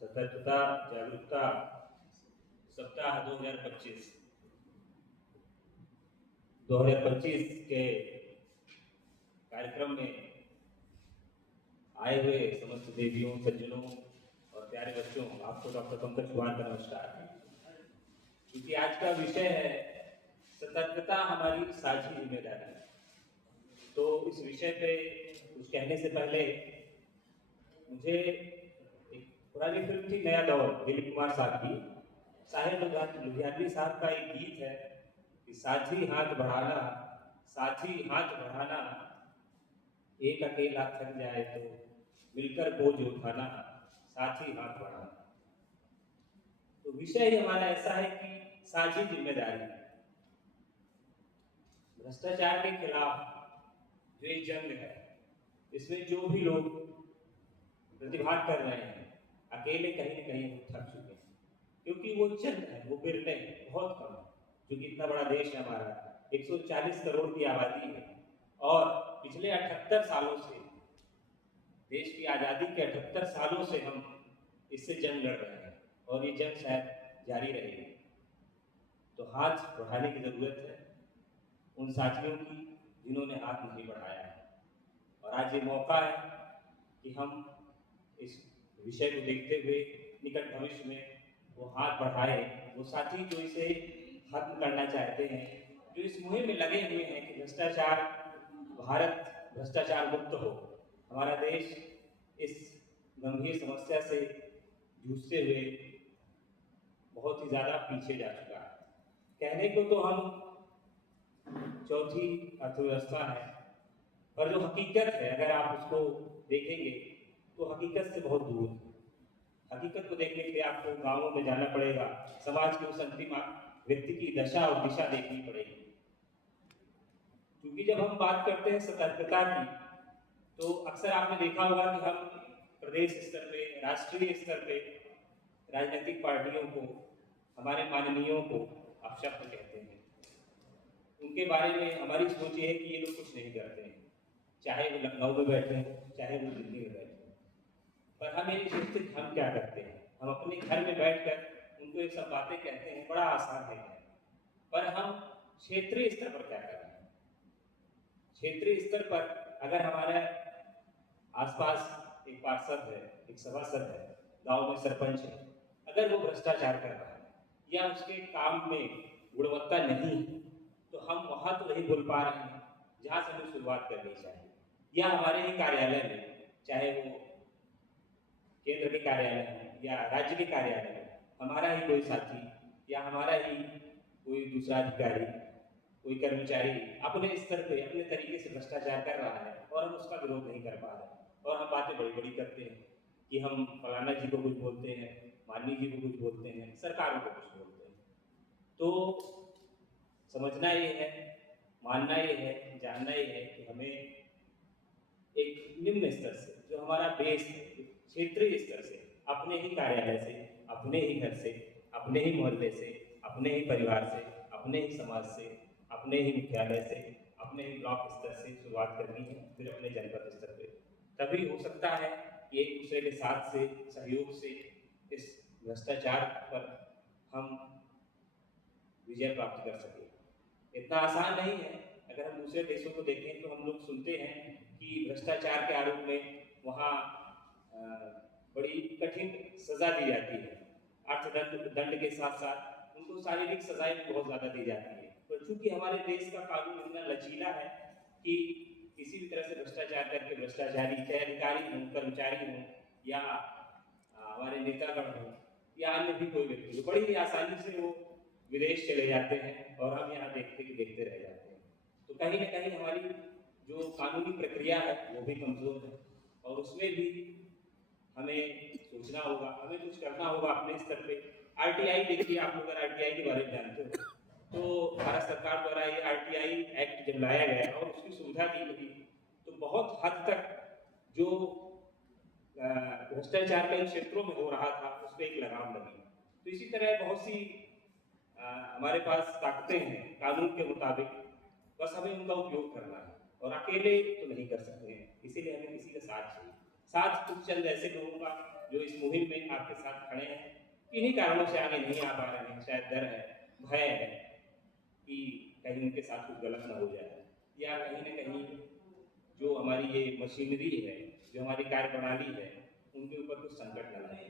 सतर्कता जागरूकता सप्ताह 2025 के कार्यक्रम में आए हुए समस्त देवियों, सज्जनों और प्यारे बच्चों, आपको डॉक्टर पंकज कुमार का नमस्कार। क्योंकि आज का विषय है सतर्कता हमारी साझी जिम्मेदारी। तो इस विषय पे कुछ कहने से पहले मुझे एक पुरानी फिल्म थी नया दौर, दिलीप कुमार साहब की, साहिर लुधियानवी साहब का एक गीत है कि साझी हाथ बढ़ाना, साझी हाथ बढ़ाना, एक अकेला थक जाए तो मिलकर बोझ उठाना, साझी हाथ बढ़ाना। तो विषय ही हमारा ऐसा है कि साझी जिम्मेदारी। भ्रष्टाचार के खिलाफ जो एक जंग है, इसमें जो भी लोग प्रतिभाग कर रहे हैं, अकेले कहीं न कहीं थक चुके हैं, क्योंकि वो चंद है, वो बिरले बहुत कम है। क्योंकि इतना बड़ा देश है हमारा, 140 करोड़ की आबादी है और पिछले 78 सालों से, देश की आज़ादी के 78 सालों से हम इससे जंग लड़ रहे हैं और ये जंग शायद जारी रहेगी। तो हाथ बढ़ाने की ज़रूरत है उन साथियों की जिन्होंने हाथ नहीं बढ़ाया है। और आज ये मौका है कि हम इस विषय को देखते हुए निकट भविष्य में वो हाथ बढ़ाए, वो साथी जो इसे खत्म करना चाहते हैं, जो इस मुहिम में लगे हुए हैं कि भारत भ्रष्टाचार मुक्त हो। हमारा देश इस गंभीर समस्या से जूझते हुए बहुत ही ज़्यादा पीछे जा चुका है। कहने को तो हम चौथी अर्थव्यवस्था है, पर जो हकीकत है अगर आप उसको देखेंगे तो हकीकत से बहुत दूर है। हकीकत को देखने के लिए आपको गांवों में जाना पड़ेगा, समाज के उस अंतिम व्यक्ति की दशा और दिशा देखनी पड़ेगी। क्योंकि जब हम बात करते हैं सतर्कता की, तो अक्सर आपने देखा होगा कि हम प्रदेश स्तर पे, राष्ट्रीय स्तर पे राजनीतिक पार्टियों को, हमारे माननीयों को अपशब्द कहते हैं। उनके बारे में हमारी सोच ये है कि ये लोग कुछ नहीं करते हैं, चाहे वो लखनऊ में बैठे हैं, चाहे वो दिल्ली में बैठे हैं। पर हम ये नहीं सोचते हम क्या करते हैं। हम अपने घर में बैठकर उनको ये सब बातें कहते हैं, बड़ा आसान है, पर हम क्षेत्रीय स्तर पर क्या कर रहे हैं। क्षेत्रीय स्तर पर अगर हमारे आसपास एक पार्षद है, एक सभासद है, गांव में सरपंच है, अगर वो भ्रष्टाचार कर रहा है या उसके काम में गुणवत्ता नहीं है, तो हम वहां तो नहीं बोल पा रहे हैं जहां से हमें शुरुआत करनी चाहिए। या हमारे ही कार्यालय में, चाहे वो केंद्र के कार्यालय में या राज्य के कार्यालय में, हमारा ही कोई साथी या हमारा ही कोई दूसरा अधिकारी, कोई कर्मचारी अपने स्तर पे अपने तरीके से भ्रष्टाचार कर रहा है और हम उसका विरोध नहीं कर पा रहे, और हम बातें बड़ी बड़ी करते हैं कि हम फलाना जी को कुछ बोलते हैं, माननी जी को कुछ बोलते हैं, सरकारों को कुछ बोलते हैं। तो समझना ये है, मानना ये है, जानना ये है कि हमें एक निम्न स्तर से, जो हमारा बेस है, क्षेत्रीय स्तर से, अपने ही कार्यालय से, अपने ही घर से, अपने ही मोहल्ले से, अपने ही परिवार से, अपने ही समाज से, अपने ही मुख्यालय से, अपने ही ब्लॉक स्तर से शुरुआत करनी है, फिर अपने जनपद स्तर पे। तभी हो सकता है कि एक दूसरे के साथ से, सहयोग से इस भ्रष्टाचार पर हम विजय प्राप्त कर सके। इतना आसान नहीं है। अगर हम दूसरे देशों को देखें तो हम लोग सुनते हैं कि भ्रष्टाचार के आरोप में वहाँ बड़ी कठिन सजा दी जाती है, अर्थदंड के साथ साथ उनको शारीरिक सजाएं भी बहुत ज़्यादा दी जाती है। तो चूंकि हमारे देश का कानून इतना लचीला है कि किसी भी तरह से भ्रष्टाचार करके भ्रष्टाचारी, चाहे अधिकारी हों, कर्मचारी हों या हमारे नेतागण हों या अन्य भी कोई व्यक्ति हो, बड़ी ही आसानी से वो विदेश चले जाते हैं और हम यहाँ देखते रह जाते हैं। तो कहीं ना कहीं हमारी जो कानूनी प्रक्रिया है वो भी कमजोर है, और उसमें भी हमें सोचना होगा, हमें कुछ करना होगा अपने स्तर पे। आरटीआई देखिए, आप लोग अगर आरटीआई के बारे में जानते हो तो भारत सरकार द्वारा ये आरटीआई एक्ट जब लाया गया और उसकी सुविधा दी गई तो बहुत हद तक जो भ्रष्टाचार कई क्षेत्रों में हो रहा था उस पर एक लगाम लगी। तो इसी तरह बहुत सी हमारे पास ताकतें हैं कानून के मुताबिक, बस हमें उनका उपयोग करना है। और अकेले तो नहीं कर सकते हैं, इसीलिए हमें किसी का साथ चाहिए। साथ कुछ चंद ऐसे लोगों का जो इस मुहिम में आपके साथ खड़े हैं, इन्हीं कारणों से आगे नहीं आ पा रहे हैं, शायद डर है, भय है कि कहीं उनके साथ कुछ गलत ना हो जाए, या कहीं न कहीं जो हमारी ये मशीनरी है, जो हमारी कार्य प्रणाली है, उनके ऊपर कुछ संकट न लाए।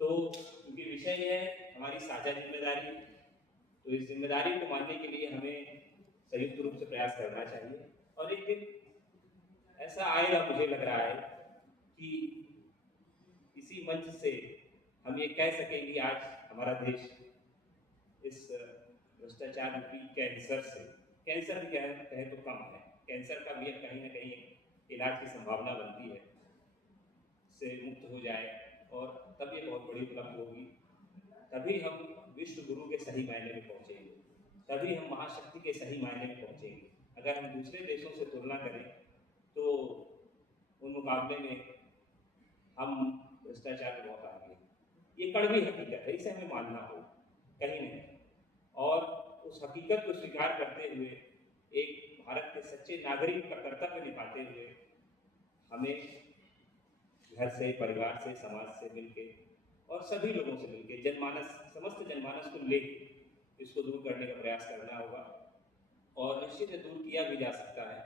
तो क्योंकि विषय ये है हमारी साझा जिम्मेदारी, तो इस जिम्मेदारी को मानने के लिए हमें संयुक्त रूप से प्रयास करना चाहिए। और एक दिन ऐसा आएगा, मुझे लग रहा है कि इसी मंच से हम ये कह सकेंगे आज हमारा देश इस भ्रष्टाचार रूपी कैंसर से, कैंसर भी कहें तो कम है, कैंसर का भी कहीं न कहीं इलाज की संभावना बनती है, से मुक्त हो जाए, और तब ये बहुत बड़ी उपलब्धि होगी। तभी हम विश्व गुरु के सही मायने में पहुँचेंगे, तभी हम महाशक्ति के सही मायने में पहुँचेंगे। अगर हम दूसरे देशों से तुलना करें तो उन मुकाबले में हम भ्रष्टाचार में बहुत आगे हैं। ये कड़वी हकीकत है, इसे हमें मानना होगा, कहीं नहीं। और उस हकीकत को स्वीकार करते हुए एक भारत के सच्चे नागरिक का कर्तव्य निभाते हुए हमें घर से, परिवार से, समाज से मिलके और सभी लोगों से मिलके जनमानस, समस्त जनमानस को लेके इसको दूर करने का प्रयास करना होगा। और निश्चित है दूर किया भी जा सकता है,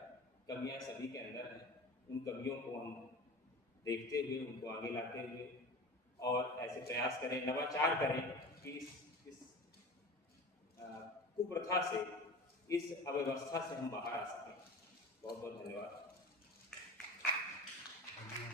कमियां सभी के अंदर हैं, उन कमियों को हम देखते हुए, उनको आगे लाते हुए और ऐसे प्रयास करें, नवाचार करें कि इस कुप्रथा से, इस अव्यवस्था से हम बाहर आ सकें। बहुत बहुत धन्यवाद।